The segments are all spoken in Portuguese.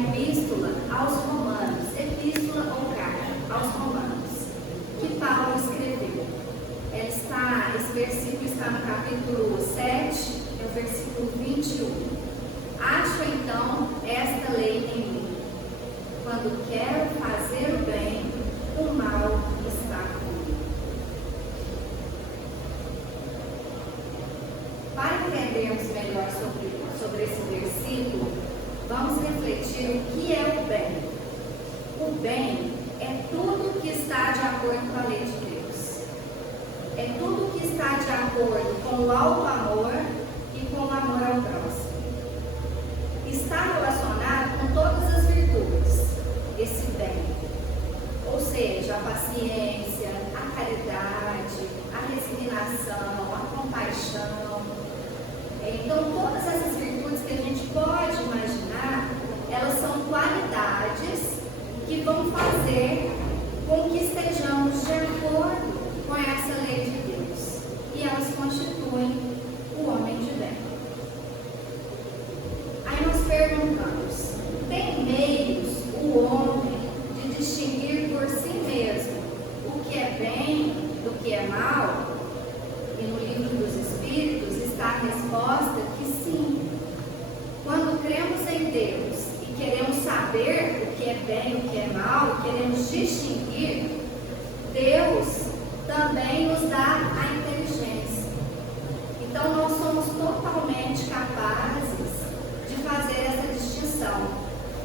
epístola aos Romanos, epístola ou carta aos Romanos, que Paulo escreveu. Esse versículo está no capítulo 7, é o versículo 21. Acho então esta lei em mim: quando quero fazer o bem, o mal está comigo. Para entendermos melhor sobre esse versículo, vamos refletir o que é o bem. O bem é tudo que está de acordo com a lei de Deus. É tudo que está de acordo com o alto amor e com o amor ao próximo. Está relacionado com todas as virtudes, esse bem. Ou seja, a paciência, a caridade, a resignação, a compaixão. Então, todas essas virtudes que a gente pode imaginar, elas são qualidades que vão fazer com que estejamos de acordo com essa lei de Deus. E elas constituem o homem de bem. Aí nós perguntamos: tem meios o homem de distinguir por si mesmo o que é bem do que é mal? E no livro dos Espíritos está a resposta que sim. Quando cremos em Deus e queremos saber o que é bem e o que é mal, queremos distinguir, Deus também nos dá a inteligência. Então nós somos totalmente capazes de fazer essa distinção.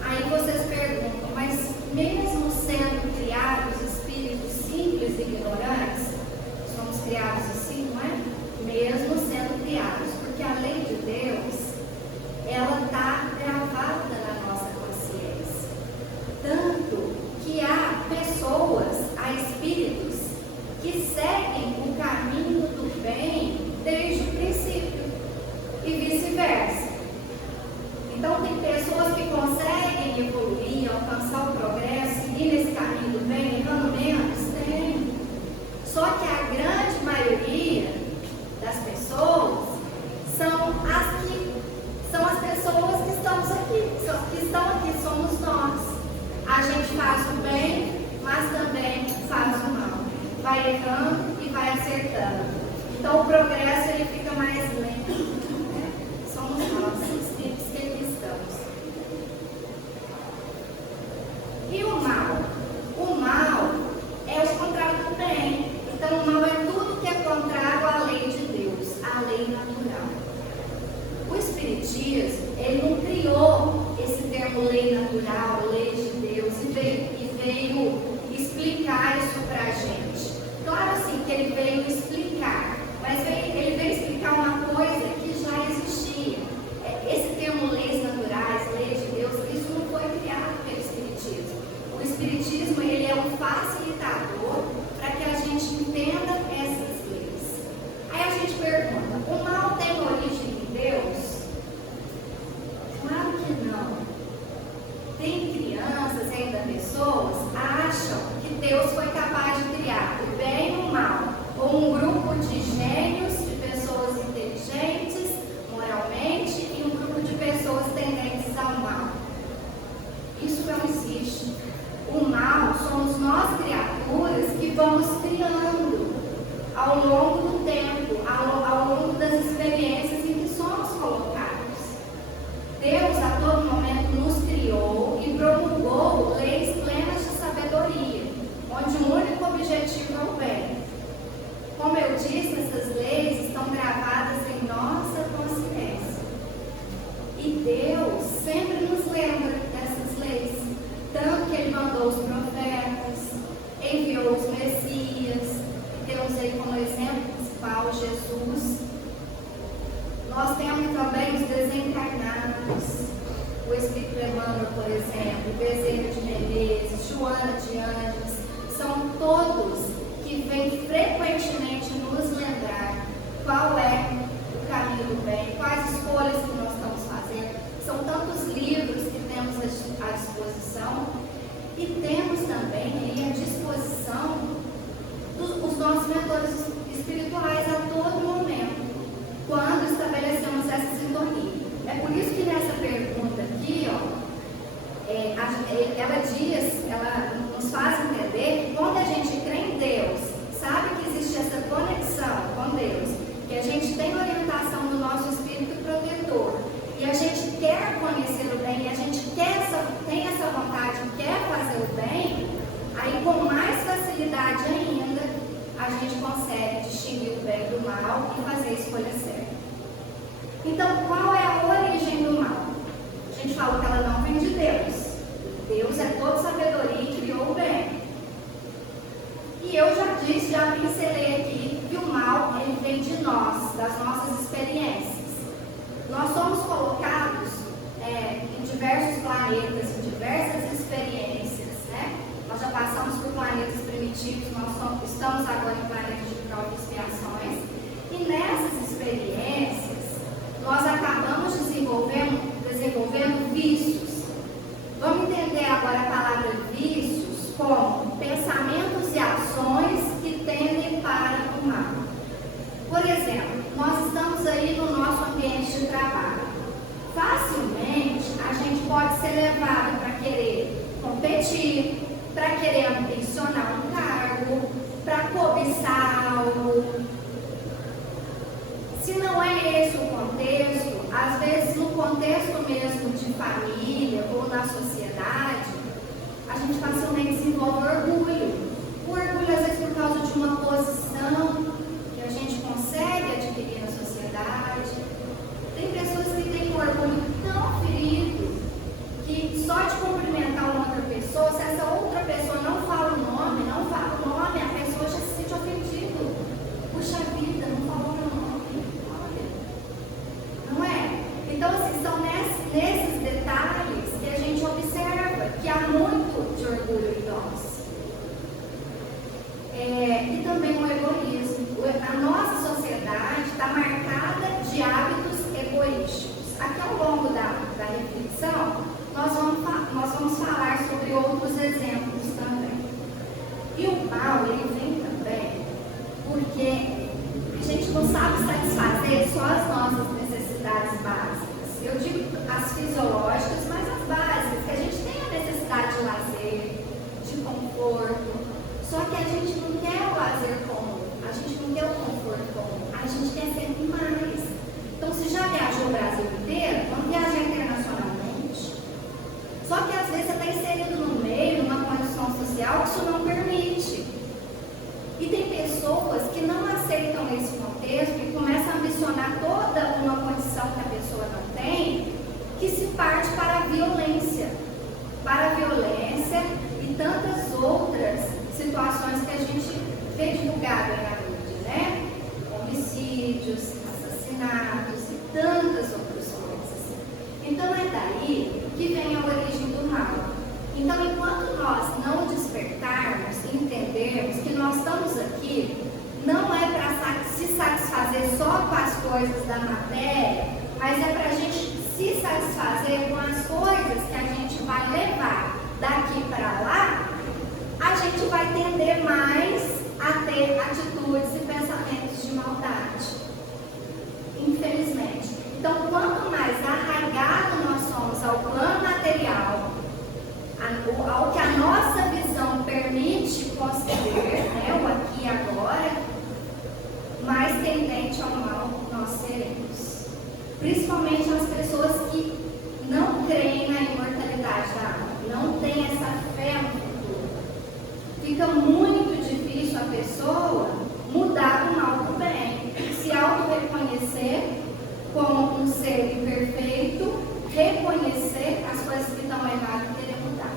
Aí vocês perguntam: mas mesmo sendo criados espíritos simples e ignorantes, somos criados assim, não é? Mesmo sendo criados, porque a lei de Deus, ela está gravada na nossa consciência. Tanto que há pessoas, há espíritos que seguem o caminho do bem desde o princípio e vice-versa. Então tem pessoas que conseguem evoluir, alcançar o progresso, seguir nesse caminho do bem, errando menos? Tem. Só que a grande maioria das pessoas são as pessoas que estamos aqui, somos nós. A gente faz o bem, mas também faz o mal. Vai errando e vai acertando. Então o progresso ele fica mais lento. Né? Somos nós, os espíritos que aqui estamos. E o mal? O mal é o contrário do bem. Então o mal é tudo que é contrário à lei de Deus, à lei natural. O Espiritismo, ele não criou esse termo lei natural, lei de Deus, e veio explicar isso para a gente. Claro assim que ele veio explicar, mas ele veio explicar uma coisa que já existia. Esse termo leis naturais, leis de Deus, isso não foi criado pelo Espiritismo. O Espiritismo, ele é um facilitador para que a gente entenda essas leis. Aí a gente pergunta: o mal tem origem em Deus? Claro que não. Tem crianças e ainda pessoas acham que Deus foi capaz de criar o bem e o mal, ou um grupo de gênios, de pessoas inteligentes moralmente, e um grupo de pessoas tendentes ao mal. Isso não existe. O mal somos nós, criaturas, que vamos criando ao longo do tempo, ao longo das experiências em que somos colocados. Deus a todo momento nos criou e promulgou leis plenas de sabedoria, onde o único objetivo é o bem. Como eu disse, essas leis estão gravadas em nossa consciência. E Deus sempre nos lembra dessas leis. Tanto que Ele mandou os profetas, enviou os Messias, e temos aí como exemplo principal Jesus. Nós temos também os desencarnados, o Espírito Emmanuel, por exemplo, Bezerra de Menezes, Joana de Andes, são todos que vêm frequentemente nos lembrar qual é o caminho do bem, quais escolhas que nós estamos fazendo. São tantos livros que temos à disposição, e temos também aí à disposição os nossos mentores espirituais a todo momento, quando estabelecemos essa sintonia. É por isso que nessa pergunta aqui, ela nos faz entender que quando a gente crê em Deus, sabe que existe essa conexão com Deus, que a gente tem orientação do nosso espírito protetor, e a gente quer conhecer o bem, e a gente tem essa vontade, quer fazer o bem, aí com mais facilidade ainda, a gente consegue distinguir o bem do mal e fazer a escolha certa. Então, qual é a origem do mal? A gente falou que ela não vem de Deus. Deus é toda sabedoria e criou o bem. E eu já pincelei aqui que o mal, ele vem de nós, das nossas experiências. Nós somos colocados em diversos planetas, em diversas experiências, né? Nós já passamos por planetas primitivos, estamos agora em planetas de provas e expiações. E nessas experiências, nós acabamos desenvolvendo vícios. Vamos entender agora a palavra vícios como pensamentos e ações que tendem para o mal. Por exemplo, nós estamos aí no nosso ambiente de trabalho. Facilmente, a gente pode ser levado para querer competir, para querer ambicionar um cargo, para cobiçar algo. Se não é esse o contexto, às vezes no contexto mesmo de família ou na sociedade, a gente facilmente desenvolve orgulho. O orgulho às vezes por causa de uma posição que a gente consegue adquirir na sociedade. Tem pessoas que têm um orgulho tão ferido que só de cumprimentar uma outra pessoa, se essa outra pessoa não fala o nome, a pessoa já se sente ofendida. Puxa vida, não falou meu nome. Olha. Não é? Então, assim, são nesses detalhes que a gente observa que há muito de orgulho em nós. E também o egoísmo. A nossa sociedade está marcada de hábitos egoístas. Aqui ao longo da reflexão, nós vamos falar sobre outros exemplos também. E o mal, ele vem também porque a gente não sabe satisfazer só as nossas necessidades básicas. Eu digo as fisiológicas, mas as básicas, que a gente tem a necessidade de lazer, de conforto. Só que a gente não quer o lazer comum, a gente não quer o conforto comum, a gente quer sempre mais. Então, se já viajou o Brasil inteiro, vamos viajar internacionalmente. Só que às vezes você está inserido no meio, numa condição social que isso não permite. E tem pessoas que não aceitam esse contexto e começam a ambicionar toda uma condição que a pessoa não tem, que se parte para a violência. Para a violência e tantas outras situações que a gente vê divulgado aí na mídia, né? Homicídios, assassinatos e tantas outras coisas. Então é daí que vem a origem do mal. Então, enquanto nós não despertarmos e entendermos que nós estamos aqui, não é para se satisfazer só com as coisas da matéria, mas é para a gente se satisfazer com as coisas que a gente vai levar daqui para lá, a gente vai tender mais a ter atitudes e pensamentos de maldade. Infelizmente. Então, quanto mais arraigado nós somos ao plano material, ao que a nossa visão permite conceber, né, o aqui e agora, mais tendente ao mal nós seremos. Principalmente as pessoas que não creem na imortalidade da alma, não têm essa fé no futuro. Fica muito difícil a pessoa mudar do mal para o bem, se auto-reconhecer como um ser imperfeito, reconhecer as coisas que estão erradas e querer mudar.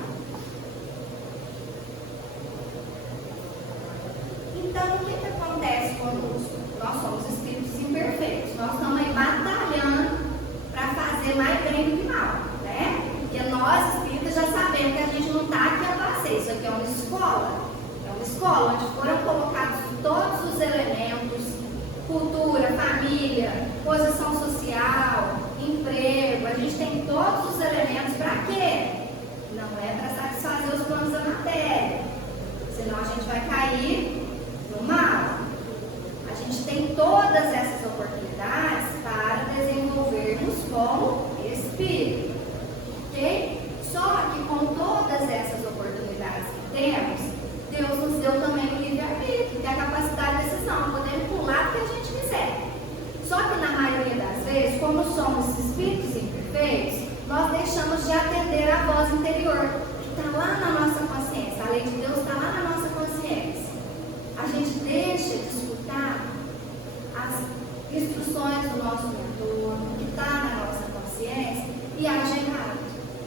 Então, o que acontece conosco? Nós somos espíritos imperfeitos. Nós estamos aí batalhando para fazer mais bem do que mal, né? Porque nós, espíritas, já sabemos que a gente não está aqui a passeio. Isso aqui é uma escola. É uma escola onde foram colocados todos os elementos: cultura, família, posição social, emprego. A gente tem todos os elementos para quê? Não é para satisfazer os planos da matéria. Senão a gente vai cair no mal. A gente tem todas essas oportunidades para desenvolvermos como espírito. Ok? Só que nós deixamos de atender a voz interior, que está lá na nossa consciência. A lei de Deus está lá na nossa consciência. A gente deixa de escutar as instruções do nosso mentor, que está na nossa consciência, e age errado.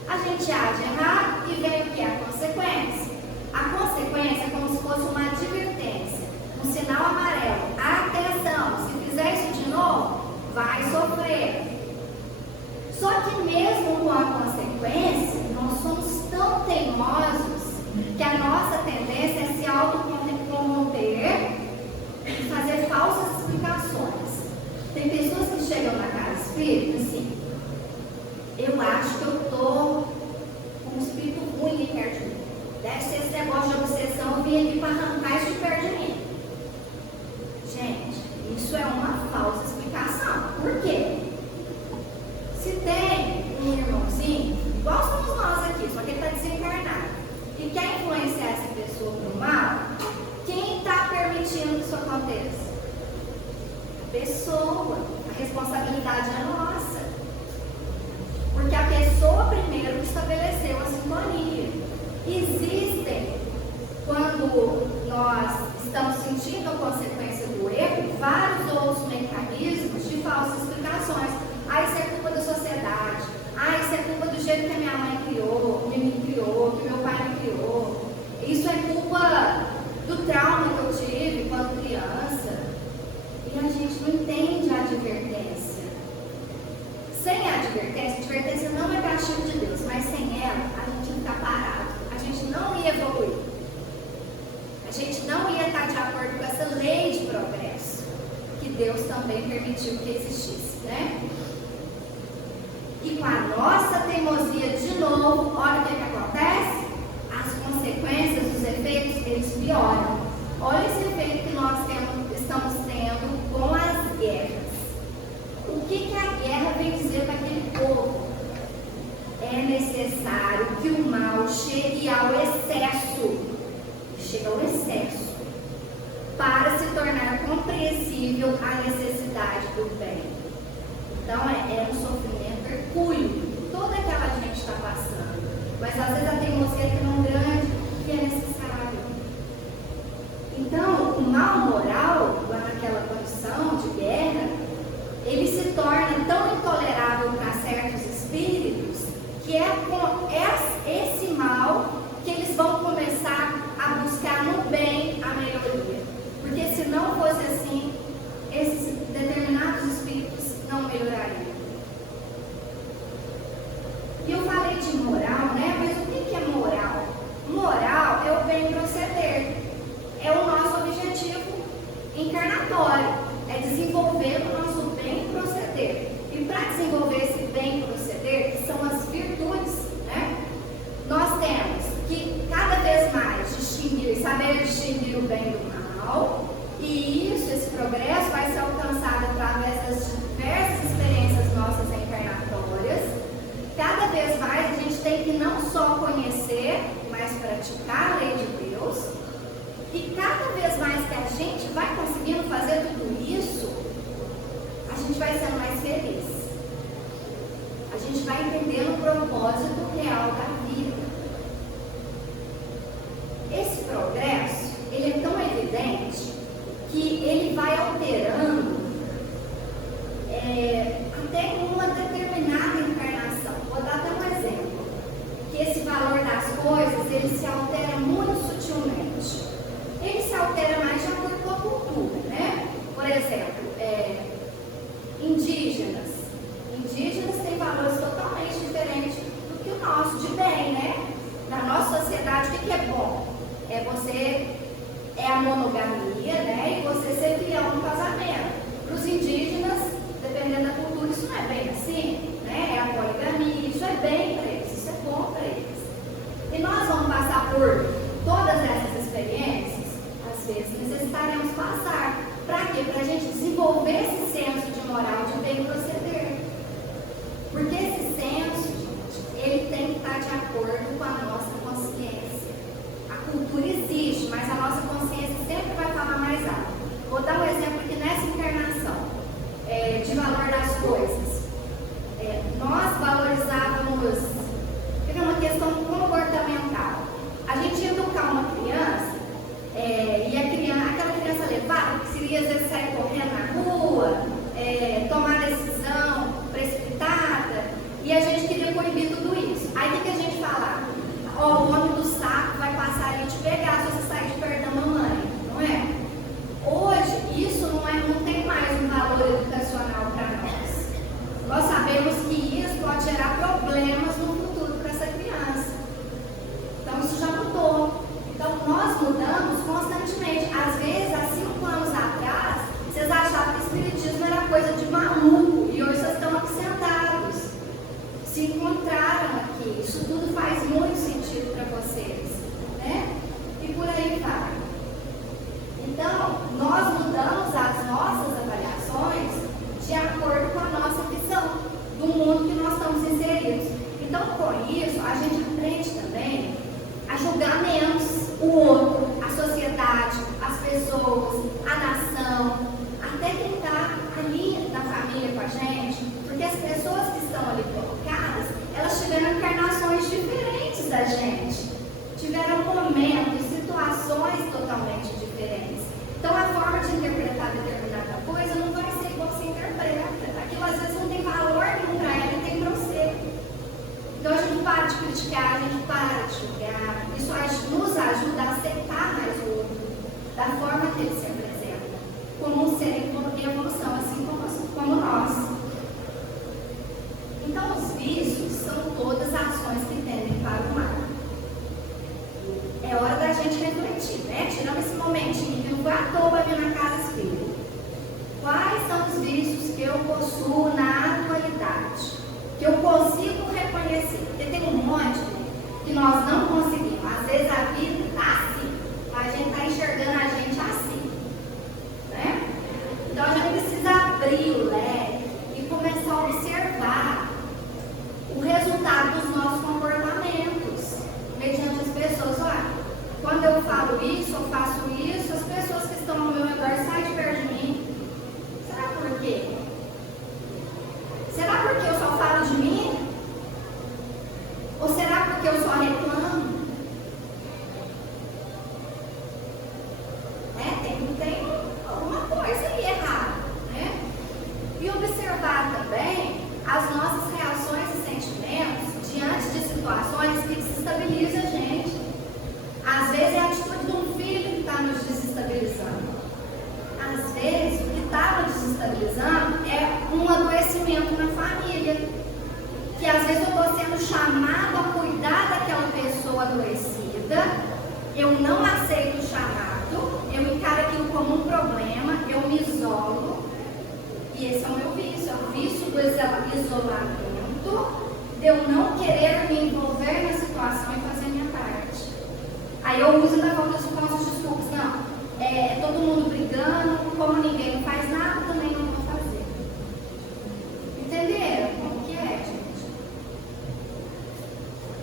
A gente age errado e vem o que? A consequência. A consequência é como se fosse uma advertência, um sinal amarelo. Atenção, se fizer isso de novo, vai sofrer. Só que mesmo com a consequência, nós somos tão teimosos que a nossa tendência é se autocorromper e fazer falsas explicações. Tem pessoas que chegam na casa espírita assim: eu acho que eu estou com um espírito ruim aqui perto de mim. Deve ser esse negócio de obsessão, eu vim aqui para arrancar isso de perto de mim. Gente, isso é uma falsa explicação. Por quê? Se tem um irmãozinho, igual somos nós aqui, só que ele está desencarnado, e quer influenciar essa pessoa para o mal, quem está permitindo que isso aconteça? A pessoa. A responsabilidade é nossa. Porque a pessoa primeiro estabeleceu a sintonia. Existem, quando nós estamos sentindo a consequência do erro, vários outros mecanismos de falsas explicações. Isso é culpa da sociedade. Isso é culpa do jeito que a minha mãe criou, que me criou, que meu pai me criou. Isso é culpa do trauma que eu tive quando criança. E a gente não entende a advertência. Sem a advertência não é castigo de Deus, mas sem ela, a gente fica parado. A gente não ia evoluir. A gente não ia estar de acordo com essa lei de progresso, que Deus também permitiu que existisse, né? E com a nossa teimosia de novo, olha o que acontece? As consequências, os efeitos, eles pioram. Olha esse efeito que nós estamos tendo com as guerras. O que a guerra vem dizer para aquele povo? É necessário que o mal chegue ao excesso. Chega ao excesso. Para se tornar compreensível a necessidade do bem. Então é um sofrimento hercúleo. Toda aquela gente está passando. Mas às vezes a teimosia é tão grande que é necessário. Então, o mal moral, lá naquela condição de guerra, ele se torna tão intolerável para certos espíritos que é com esse mal que eles vão começar a buscar no bem a melhoria. Porque se não fosse assim, esses determinados espíritos não melhorariam. E eu falei de moral, né? Mas o que é moral? Moral é o bem proceder. É o nosso objetivo encarnatório. É desenvolver o nosso bem proceder. E para desenvolver esse bem proceder, que são as virtudes, né? Nós temos que cada vez mais saber distinguir o bem do mal. E isso, esse progresso vai ser alcançado através das diversas experiências nossas encarnatórias. Cada vez mais a gente tem que não só conhecer, mas praticar a lei de Deus. E cada vez mais que a gente vai conseguindo fazer tudo isso, a gente vai sendo mais feliz. A gente vai entendendo o propósito real da vida. Esse progresso, ele é tão evidente que ele vai alterando até uma determinada encarnação. Vou dar até um exemplo. Que esse valor das coisas, ele se altera muito sutilmente. Ele se altera mais de acordo com a cultura, né? Por exemplo, indígenas. Indígenas têm valores totalmente diferentes do que o nosso, de bem, né? Na nossa sociedade, o que é bom? É a monogamia, né? E você ser fiel no casamento. Para os indígenas, dependendo da cultura, isso não é bem assim, né? É a poligamia, isso é bem para eles, isso é bom para eles. E nós vamos passar por todas essas experiências, às vezes necessitaremos passar. Para quê? Para a gente desenvolver esse senso de moral, de bem proceder. Porque esse senso, gente, ele tem que estar de acordo com a nossa consciência. A cultura existe, mas a nossa consciência sempre vai falar mais alto. Vou dar um exemplo aqui nessa encarnação, de valor das coisas. Nós valorizávamos encontraram aqui. Isso tudo faz muito sentido para vocês, né? E por aí vai. Então, nós mudamos as nossas avaliações de acordo com a nossa visão do mundo que nós estamos inseridos. Então, com isso, a gente aprende também a julgar menos o outro, a sociedade, as pessoas, a nação, até quem está ali na família com a gente, porque as pessoas que estão ali colocadas, elas tiveram encarnações diferentes da gente, tiveram momentos, situações totalmente diferentes. Então, a forma de interpretar determinada coisa não vai ser igual você interpreta. Aquilo às vezes não tem valor nenhum para ela e tem para você. Então, a gente para de criticar, a gente para de julgar. Isso nos ajuda a aceitar mais o outro, da forma que ele se apresenta, como um ser em evolução, assim como nós. Então, os vícios são todas ações que tendem para o mal. É hora da gente refletir, né? Tirando esse momentinho que não foi à toa vir na casa espírita. Quais são os vícios que eu possuo na atualidade? Que eu consigo reconhecer? Porque tem um monte que nós não conseguimos. Às vezes a vida está assim, a gente está enxergando a gente assim, né? Então a gente precisa abrir o leque e começar a observar o resultado dos nossos comportamentos mediante as pessoas. Olha, quando eu falo isso, eu faço isso, as pessoas que estão ao meu redor saem de perto de mim. Será por quê? Será porque eu só falo de mim? Ou será porque eu só reclamo? Tem alguma coisa aí errada, né? E observar também as nossas reações e sentimentos diante de situações que desestabilizam a gente. Às vezes é a atitude de um filho que está nos desestabilizando. Às vezes o que está nos desestabilizando é um adoecimento na família. Que às vezes eu estou sendo chamado a cuidar daquela pessoa adoecida, eu não aceito o chamado, eu encaro aquilo como um problema, eu me isolo, e esse é o meu vício, é o vício do isolamento, de eu não querer me envolver na situação e fazer a minha parte. Aí eu uso da volta de pontos desculpas, não, é todo mundo brigando, como ninguém não faz nada, também não vou fazer. Entenderam como que é, gente?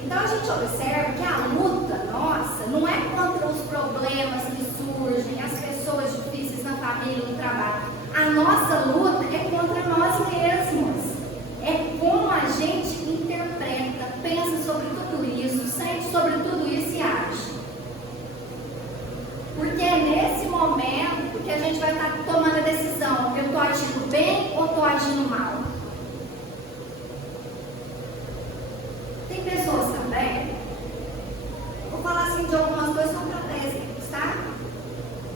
Então a gente observa que a luta nossa não é contra os problemas que surgem, as pessoas difíceis na família, no trabalho. A nossa luta é contra nós mesmos. É como a gente interpreta, pensa sobre tudo isso, sente sobre tudo isso e age. Porque é nesse momento que a gente vai estar tomando a decisão: eu estou agindo bem ou estou agindo mal? Tem pessoas também, vou falar assim de algumas coisas só para dar exemplos, tá?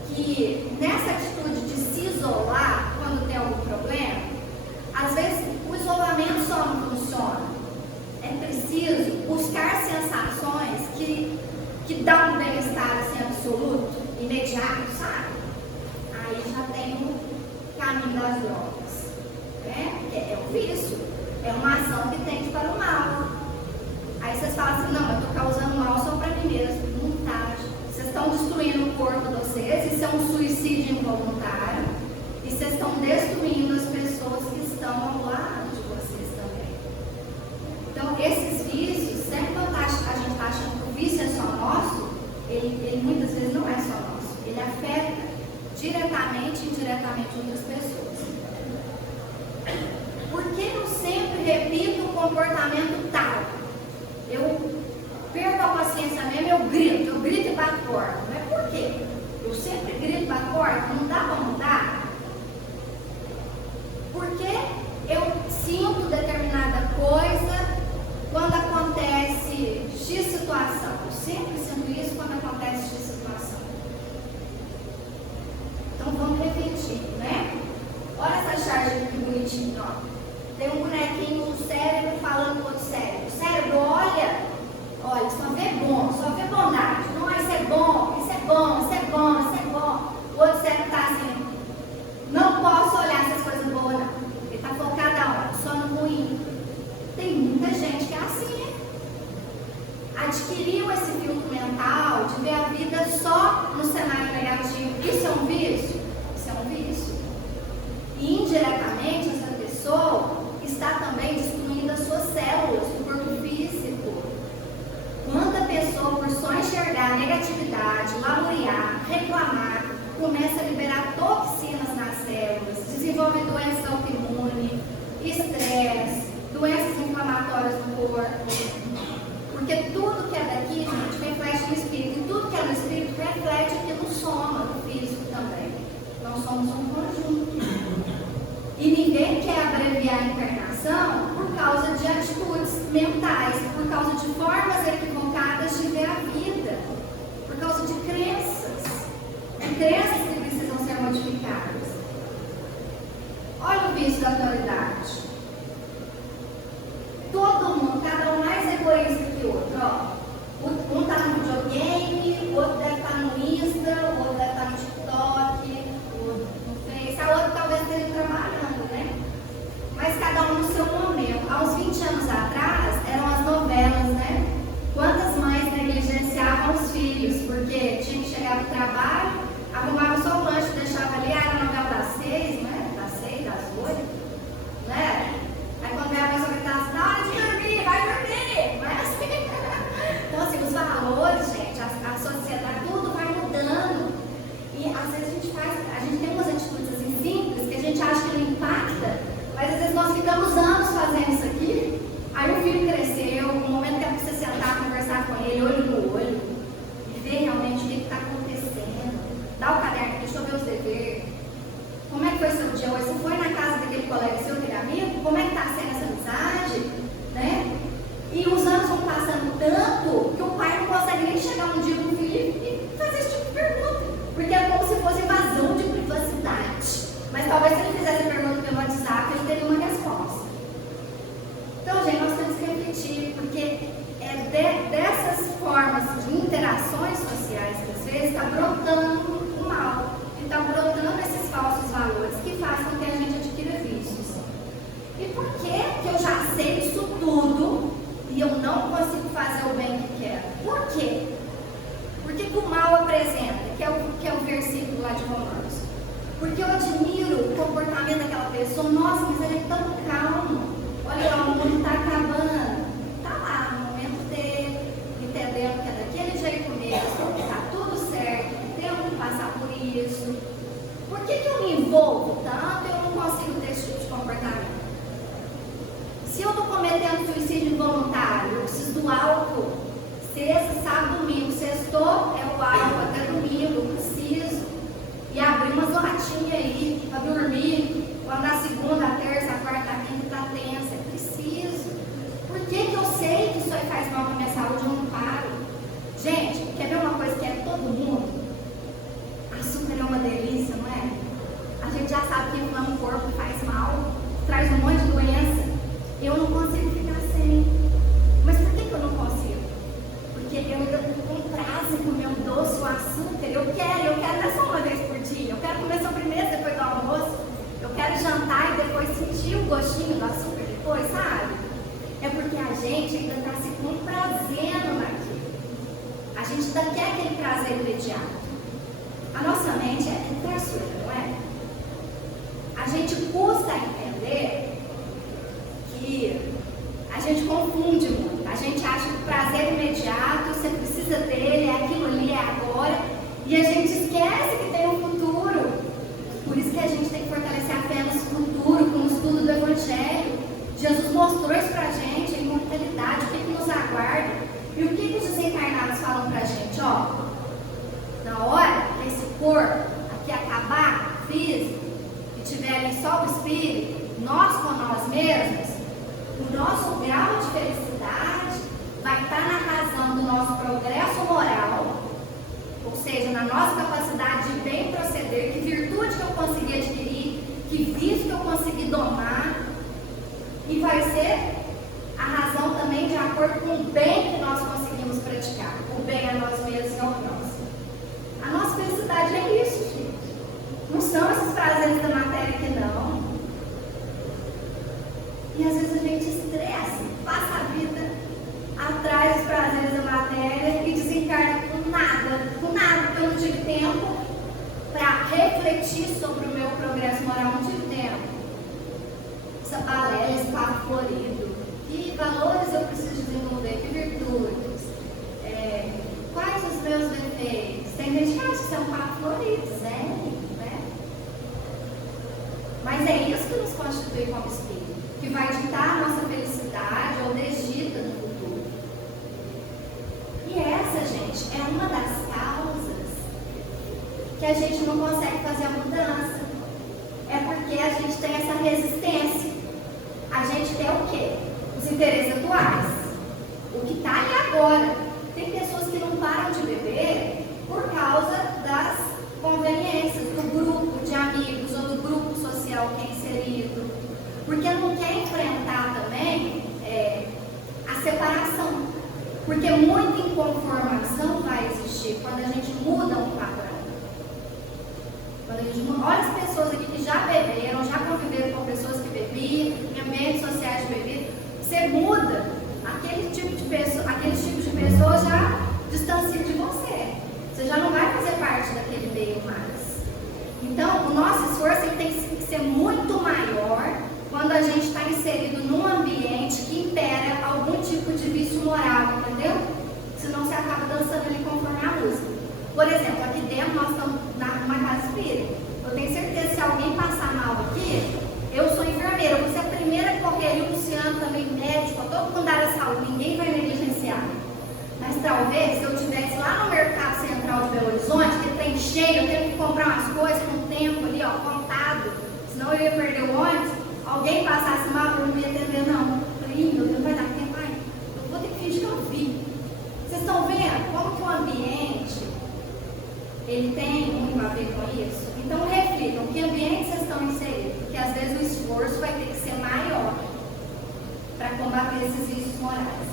Que nessa atitude de se isolar quando tem algum problema, às vezes o isolamento só não funciona. É preciso buscar sensações que dão um bem-estar assim, absoluto, imediato, sabe? Aí já tem o caminho das drogas, né? É um vício, é uma ação que tende para o mal. Aí vocês falam assim: não, eu estou causando mal só para mim mesmo. Não tá. Vocês estão destruindo o corpo de vocês, isso é um suicídio involuntário, e vocês estão destruindo as pessoas que estão ao lado de vocês também. Então, esses vícios, sempre quando a gente está achando que o vício é só nosso, ele muitas vezes não é só nosso. Ele afeta diretamente e indiretamente outras pessoas. Por que eu sempre repito o comportamento tal? Eu perco a paciência mesmo, eu grito e bato porta. Não é por quê? Eu sempre grito e bato porta, não dá para mudar? Porque eu sinto determinada coisa quando acontece X situação. Eu sempre sinto isso quando acontece X situação. Então vamos repetir, né? Olha essa charge aqui que bonitinho, ó. Tem um bonequinho no cérebro falando com o outro cérebro. O cérebro olha, só vê bom, só vê bondade. Não, isso é bom, isso é bom, isso é bom, isso é bom. O outro cérebro está assim: não posso olhar essas coisas boas, não. Ele está focado aonde? Só no ruim. Tem muita gente que é adquiriu esse filtro mental de ver a vida só no cenário negativo. Isso é um vício? Isso é um vício. E indiretamente essa pessoa está também destruindo as suas células do corpo físico. Quando a pessoa, por só enxergar a negatividade, lamuriar, reclamar, começa a liberar toxinas nas células, desenvolve doença autoimune, estresse, doenças inflamatórias no corpo. Porque tudo que é daqui, gente, reflete no espírito. E tudo que é no espírito reflete aqui no soma, no físico também. Nós somos um conjunto. E ninguém quer abreviar a encarnação por causa de atitudes mentais, por causa de formas equivocadas de ver a vida, por causa de crenças que precisam ser modificadas. Olha o vício da autoridade. Todo mundo, cada um mais egoísta que o outro. Ó. Um está no videogame, o outro deve estar no Insta, o outro deve estar no TikTok, o outro no Face, a outra talvez esteja trabalhando, né? Mas cada um no seu momento. Há uns 20 anos atrás, eram as novelas, né? Quantas mães negligenciavam os filhos, porque tinha que chegar do trabalho, arrumava só o lanche, deixava ali, era a novela das 6, né? Das 6, das 8, né? Aí quando veio a pessoa que estava assim, na hora de dormir, vai dormir, não é assim. Então assim, os valores, gente, a sociedade, tudo vai mudando. E às vezes a gente tem umas atitudes assim simples, que a gente acha que não impacta, mas às vezes nós ficamos anos fazendo isso aqui. Aí o filho cresceu, no momento que é para você sentar, conversar com ele, olho no olho, e ver realmente o que está acontecendo. Dá o caderno, deixa eu ver os deveres. Como é que foi seu dia hoje? Você foi na casa daquele colega seu, aquele amigo? Como é que está sendo essa amizade? Né? E os anos vão passando tanto que o pai não consegue nem chegar um dia no filho e fazer esse tipo de pergunta. Porque é como se fosse invasão de privacidade. Mas talvez se ele fizesse a pergunta pelo WhatsApp, ele teria uma resposta. Então, gente, nós temos que refletir, porque é dessas formas de interações sociais que às vezes está brotando o mal. Está brotando esses falsos valores que fazem com que a gente adquira vícios. E por que eu já sei disso tudo e eu não consigo fazer o bem que quero? Por quê? Por que o mal apresenta? Que é o versículo lá de Romanos. Porque eu admiro o comportamento daquela pessoa. Nossa, mas ele é tão calmo. Olha lá, o mundo está acabando. Está lá, no momento dele, entendendo que é daquele jeito mesmo, está tudo certo, temos que passar por isso. Por que eu me envolvo tanto e eu não consigo ter esse tipo de comportamento? Se eu estou cometendo suicídio involuntário, eu preciso do álcool. Sexta, sábado, domingo. Sextou é o álcool, até domingo, eu preciso. E abrir umas latinhas aí para dormir. Quando a segunda, a terça, a quarta, a quinta está tensa, eu preciso. Por que eu sei que isso aí faz mal para minha saúde e eu não paro? Gente, quer ver uma coisa que é todo mundo? Açúcar é uma delícia, não é? A gente já sabe que inflama o corpo, faz mal, traz um monte de doença. Eu não consigo ficar sem. Mas por que eu não consigo? Porque eu ainda estou com prazo com o meu doce, o açúcar. Eu quero não é só uma vez por dia. Eu quero comer sobremesa depois do almoço. Eu quero jantar e depois sentir o gostinho do açúcar depois, sabe? É porque a gente ainda está se comprazendo naquilo. A gente ainda quer aquele prazer imediato. A nossa mente é traiçoeira, não é? A gente custa entender que a gente confunde muito. A gente acha que o prazer imediato, você precisa dele, é aquilo ali, é agora. E a gente esquece que tem um futuro. Por isso que a gente tem que fortalecer a fé no futuro, com o estudo do Evangelho. Jesus mostrou isso pra gente, a imortalidade, o que nos aguarda. E o que os desencarnados falam pra gente? Ó, na hora que esse corpo aqui acabar, físico, e tiver ali só o espírito, nós com nós mesmos, o nosso grau de felicidade vai estar na razão do nosso progresso moral, ou seja, na nossa capacidade de bem proceder, que virtude que eu consegui adquirir, que vício que eu consegui domar, e vai ser a razão também de acordo com o bem que nós conseguimos praticar, o bem a nós mesmos e ao próximo. A nossa felicidade é isso, gente. Não são esses prazeres da matéria que não. E às vezes a gente estressa, passa a vida para refletir sobre o meu progresso moral, não tive tempo. Essa balela, esse papo florido. Que valores eu preciso desenvolver? Que virtudes? Quais os meus defeitos? Tem gente que acha que são papo florido, né? Mas é isso que nos constitui como espírito, que vai ditar a nossa felicidade ou desdita no futuro. E essa, gente, é uma das causas que a gente não consegue fazer a mudança. É porque a gente tem essa resistência. A gente quer o quê? Os interesses atuais. O que está ali agora. Tem pessoas que não param de beber por causa das conveniências do grupo de amigos ou do grupo social que é inserido. Porque não quer enfrentar também a separação. Porque muita inconformação vai existir quando a gente muda um padrão. Quando a gente muda, olha as pessoas aqui que já beberam, já conviveram com pessoas que bebiam, em ambientes sociais de bebida, você muda, aqueles tipos de pessoas já distanciam de você. Você já não vai fazer parte daquele meio mais. Então, o nosso esforço ele tem que ser muito maior quando a gente está inserido num ambiente que impera algum tipo de vício moral, entendeu? Senão você acaba dançando ali conforme a música. Por exemplo, aqui dentro nós estamos numa casa espírita. Eu tenho certeza que se alguém passar mal aqui, eu sou enfermeira, eu vou ser a primeira a correr, e o Luciano também médico, todo mundo da área de saúde, ninguém vai negligenciar. Mas talvez se eu estivesse lá no mercado central de Belo Horizonte, que tem cheio, eu tenho que comprar umas coisas com tempo ali, contado, senão eu ia perder o ônibus, alguém passasse mal, eu não ia entender não. Eu falei, meu Deus, não vai dar tempo, pai. Eu vou ter que fingir que eu vi. Vocês estão vendo como que o ambiente ele tem muito a ver com isso? Então reflitam, que ambiente vocês estão inseridos? Porque às vezes o esforço vai ter que ser maior para combater esses vícios morais.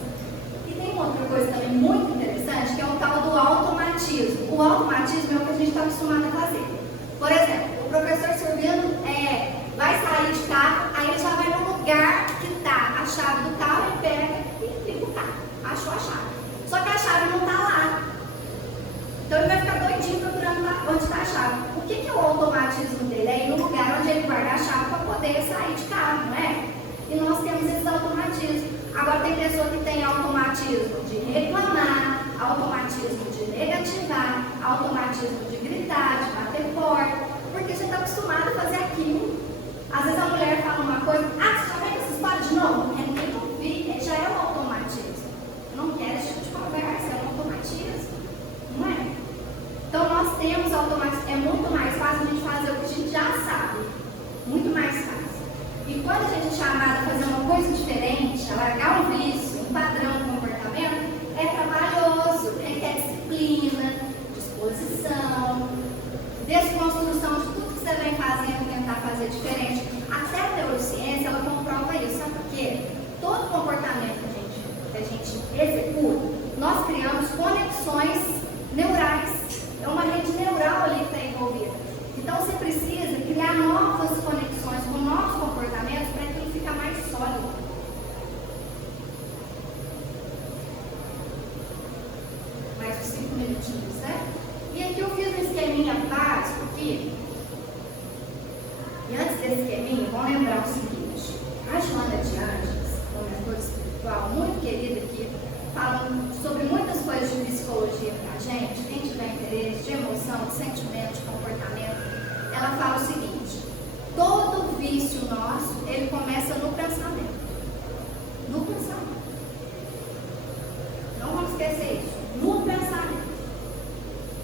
E tem outra coisa também muito interessante, que é o tal do automatismo. O automatismo é o que a gente está acostumado a fazer. Por exemplo, o professor Silvino vai sair de carro, aí ele já vai no lugar que está a chave do carro, ele pega e liga o carro. Achou a chave. Só que a chave não está lá. Então ele vai ficar doidinho procurando onde está a chave. O que é o automatismo dele? É ir no lugar onde ele guarda a chave para poder sair de carro, não é? E nós temos esses automatismos. Agora tem pessoa que tem automatismo de reclamar, automatismo de negativar, automatismo de gritar, de bater porta, porque já está acostumado a fazer aquilo. Às vezes a mulher fala uma coisa, você já vem com essas histórias de novo? É nem ouvir, já é um automatismo. Eu não quero esse tipo de conversa, é um automatismo, não é? Então nós temos automatismo, é muito mais fácil a gente fazer o que a gente já sabe, muito mais fácil. E quando a gente é chamado a fazer uma coisa diferente, a largar um vício, um padrão de comportamento, é trabalhoso, requer disciplina, disposição, desconstrução de tudo que você vem fazendo, tentar fazer diferente. Até a neurociência, ela comprova isso, sabe por quê? Todo comportamento que a gente executa, nós criamos conexões neurais. É uma rede neural ali que está envolvida. Então você precisa criar novas conexões com novos comportamentos para que ele fique mais sólido. Mais uns 5 minutinhos, né? E aqui eu fiz um esqueminha básico aqui. E antes desse esqueminha, vamos lembrar o seguinte. A Joana de Ângeles, uma mentora espiritual muito querida aqui, falando sobre muitas coisas de psicologia para a gente, quem tiver interesse, de emoção, de sentimento, de comportamento, ela fala o seguinte: todo vício nosso, ele começa no pensamento. No pensamento. Não vamos esquecer isso. No pensamento.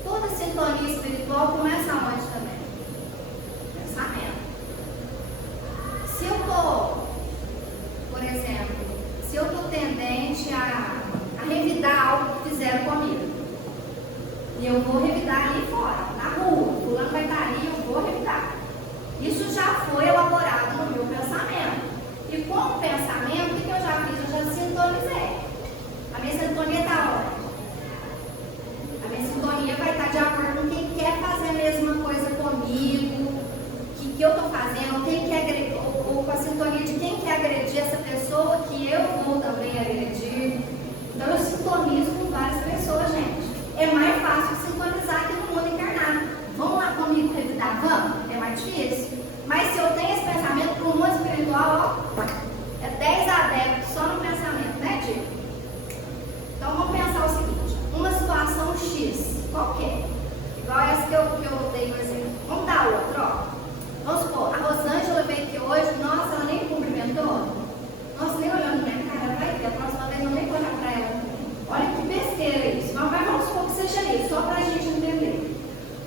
Toda sintonia espiritual começa aonde também? Pensamento. Se eu estou, por exemplo, se eu estou tendente a revidar algo que fizeram comigo, e eu vou revidar ali fora, na rua, o fulano vai estar ali, eu vou revidar. Isso já foi elaborado no meu pensamento. E com o pensamento, o que eu já fiz? Eu já sintonizei. A minha sintonia está onde? A minha sintonia vai estar de acordo com quem quer fazer a mesma coisa qualquer. Igual essa que eu dei no exemplo. Vamos dar outra, ó. Vamos supor, a Rosângela veio aqui hoje, nossa, ela nem cumprimentou. Nossa, nem olhando na minha cara, vai ver, a próxima vez eu nem vou olhar pra ela. Olha que besteira isso. Mas vamos supor que seja isso, só pra gente entender.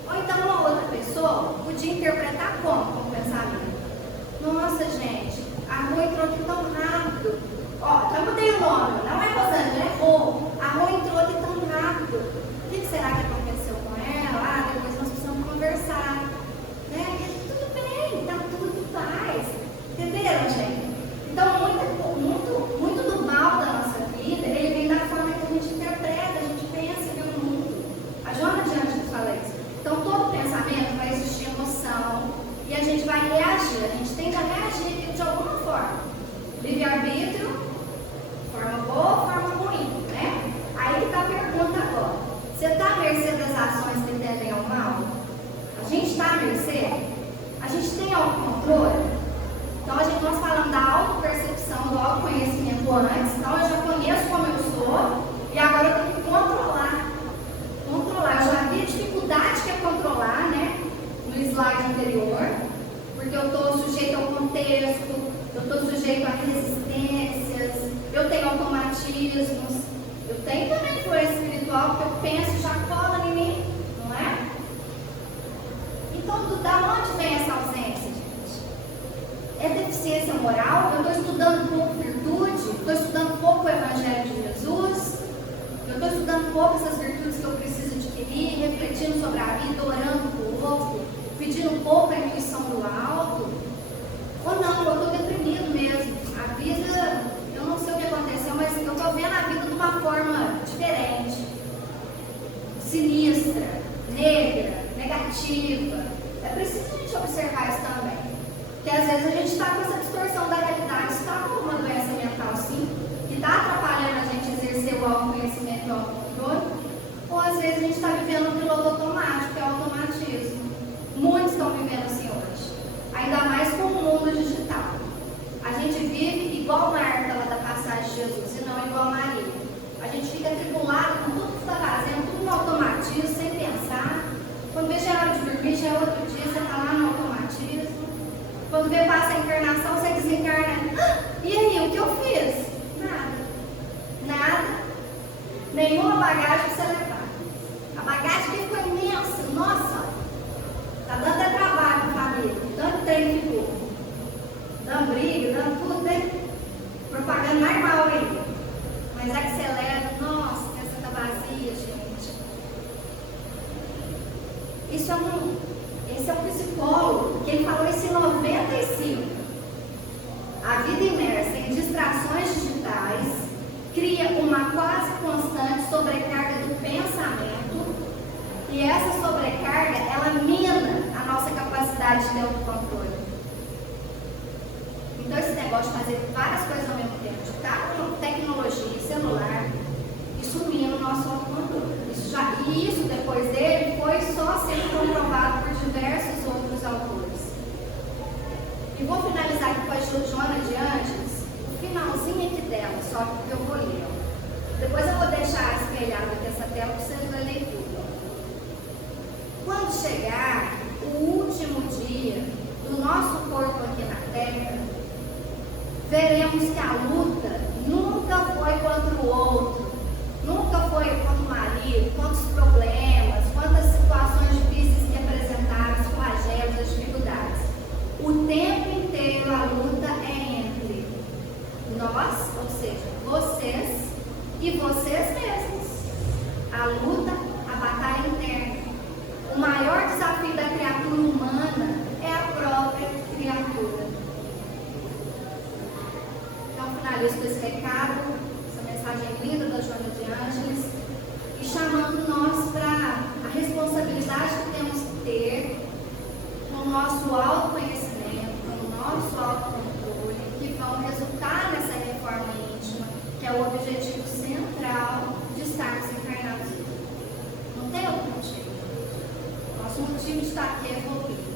Ou então uma outra pessoa podia interpretar como pensamento. Nossa, gente, a Rô entrou aqui tão rápido. Ó, já mudei o nome, não é Rosângela, é Rô. A Rô entrou aqui tão rápido. O que será que aconteceu com ela? Ah, depois nós precisamos conversar. Né? E tudo bem, tá tudo em paz. Entenderam, gente? Então, muito do mal da nossa vida, ele vem da forma que a gente interpreta, a gente pensa e vê o mundo. A Joana de antes fala isso. Então, todo pensamento vai existir emoção e a gente vai reagir. A gente tende a reagir de alguma forma. Livre-arbítrio, forma boa, forma ruim, né? Aí que está a pergunta agora. Você está à mercê das ações que tendem ao mal? A gente está à mercê? A gente tem autocontrole? Então, nós falamos da autopercepção, do autoconhecimento antes. Então, eu já conheço como eu sou e agora eu tenho que controlar. Eu já vi a dificuldade que é controlar, né? No slide anterior. Porque eu estou sujeito ao contexto, eu estou sujeito a resistências, eu tenho automatismos. Eu tenho também influência espiritual, porque eu penso e já cola em mim, não é? Então, da onde vem essa ausência, gente? É deficiência moral? Eu estou estudando pouco virtude? Estou estudando pouco o Evangelho de Jesus? Eu estou estudando pouco essas virtudes que eu preciso adquirir, refletindo sobre a vida, orando por outro, pedindo pouco a intuição do alto? Ou não, eu estou deprimido mesmo. A vida, eu não sei o que aconteceu, mas eu estou vendo a vida de uma forma diferente, sinistra, negra, negativa. É preciso a gente observar isso também. Porque às vezes a gente está com essa distorção da realidade, está com uma doença mental sim, que está atrapalhando a gente exercer o autoconhecimento e o autocontrole, ou às vezes a gente está vivendo um piloto automático, que é o automatismo. Muitos estão vivendo assim hoje, ainda mais com o mundo digital. A gente vive igual Marta lá da passagem de Jesus, e não igual Maria. A gente fica atribulado com tudo que está fazendo, tudo no automatismo, sem pensar. Quando vê já é hora de dormir, já é outro dia, você está lá no automatismo. Quando vê passa a encarnação, você desencarna. E aí, o que eu fiz? Nada. Nenhuma bagagem para você levar. A bagagem que ficou imensa. Nossa, tá dando até trabalho com a família. Tanto trem ficou. Dando briga, dando tudo, né? Propaganda normal aí. Mas é que você leva, nossa, essa tá vazia, gente. Esse é um psicólogo que ele falou isso em 95. A vida imersa em distrações digitais cria uma quase constante sobrecarga do pensamento e essa sobrecarga, ela mina a nossa capacidade de autocontrole. Então esse negócio de fazer várias coisas ao mesmo tempo, de estar com tecnologia, celular, isso mina o nosso autocontrole. E isso depois dele foi só sendo comprovado por diversos outros autores. E vou finalizar aqui com a Joana de Angeles, o finalzinho aqui dela, só que eu vou ler. Depois eu vou deixar espelhado aqui essa tela para vocês lerem tudo. Quando chegar o último dia do nosso corpo aqui na Terra, veremos que a luta nunca foi contra o outro, nunca foi contra o marido, contra os problemas, contra as situações difíceis que apresentaram, os flagelos, as dificuldades. O tempo inteiro a luta é entre nós, ou seja, vocês e vocês mesmos. A luta, a batalha interna. O maior desafio da criatura humana é a própria criatura. Então, finalizo com esse recado, essa mensagem linda da Joana de Angeles, e chamando nós para a responsabilidade que temos que ter com o nosso autoconhecimento, com o nosso autocontrole, que vão resultar nessa reforma íntima, que é o objetivo central de estarmos encarnados. Não tem outro motivo. Nosso motivo de estar aqui é evoluir.